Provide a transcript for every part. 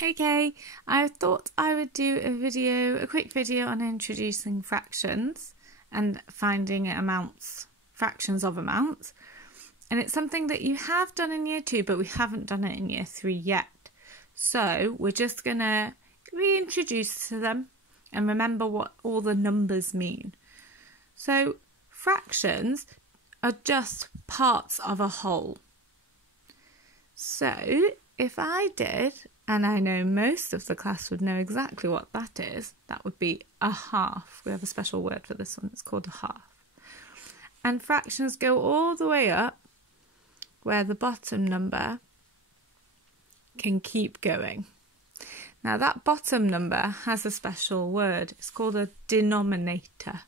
Okay, I thought I would do a quick video on introducing fractions and finding fractions of amounts. And it's something that you have done in year 2, but we haven't done it in year 3 yet. So we're just going to reintroduce to them and remember what all the numbers mean. So fractions are just parts of a whole. So if I did, and I know most of the class would know exactly what that is, that would be a half. We have a special word for this one, it's called a half. And fractions go all the way up where the bottom number can keep going. Now that bottom number has a special word, it's called a denominator.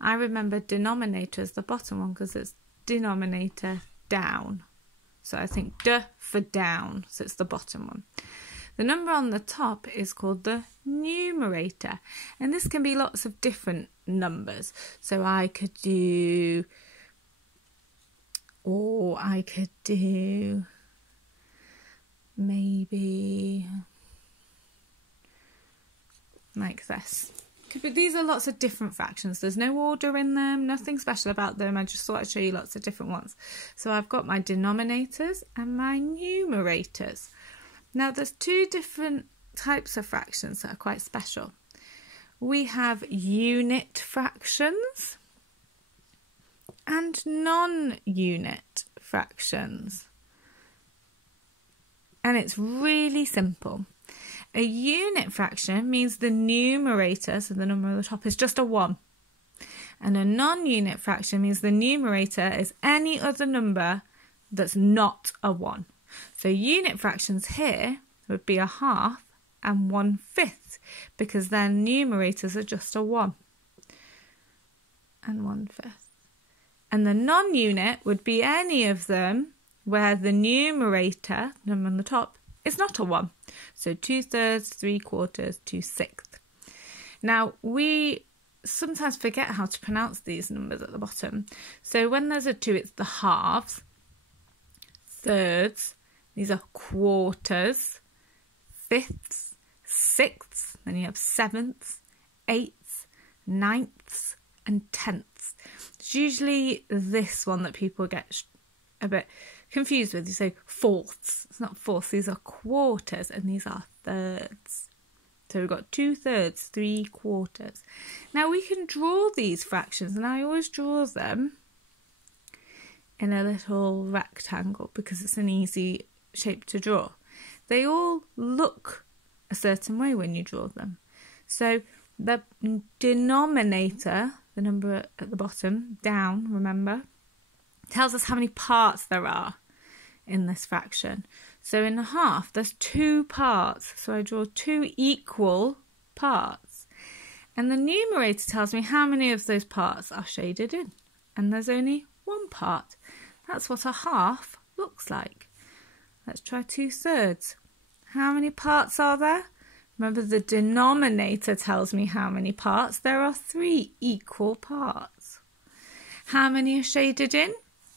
I remember denominator as the bottom one because it's denominator down. So I think D for down, so it's the bottom one. The number on the top is called the numerator, and this can be lots of different numbers. So I could do maybe like this. These are lots of different fractions. There's no order in them, nothing special about them. I just thought I'd show you lots of different ones. So I've got my denominators and my numerators. Now there's two different types of fractions that are quite special. We have unit fractions and non-unit fractions. And it's really simple. A unit fraction means the numerator, so the number on the top, is just a 1. And a non-unit fraction means the numerator is any other number that's not a 1. So unit fractions here would be a half and 1/5 because their numerators are just a 1 and 1/5. And the non-unit would be any of them where the numerator, number on the top, is not a 1. So 2/3, 3/4, 2/6. Now we sometimes forget how to pronounce these numbers at the bottom. So when there's a 2, it's the halves, thirds, these are quarters, fifths, sixths, then you have sevenths, eighths, ninths, and tenths. It's usually this one that people get a bit confused with. You say fourths. It's not fourths, these are quarters and these are thirds. So we've got 2/3, 3/4. Now we can draw these fractions, and I always draw them in a little rectangle because it's an easy shape to draw. They all look a certain way when you draw them. So the denominator, the number at the bottom, down, remember, tells us how many parts there are in this fraction. So in a half, there's 2 parts. So I draw 2 equal parts. And the numerator tells me how many of those parts are shaded in. And there's only 1 part. That's what a half looks like. Let's try 2/3. How many parts are there? Remember, the denominator tells me how many parts. There are 3 equal parts. How many are shaded in?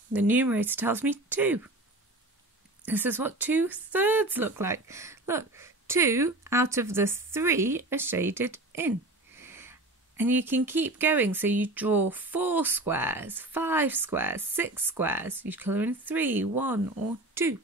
The numerator tells me 2. This is what 2/3 look like. Look, 2 out of the 3 are shaded in. And you can keep going. So you draw 4 squares, 5 squares, 6 squares. You colour in 3, 1 or 2.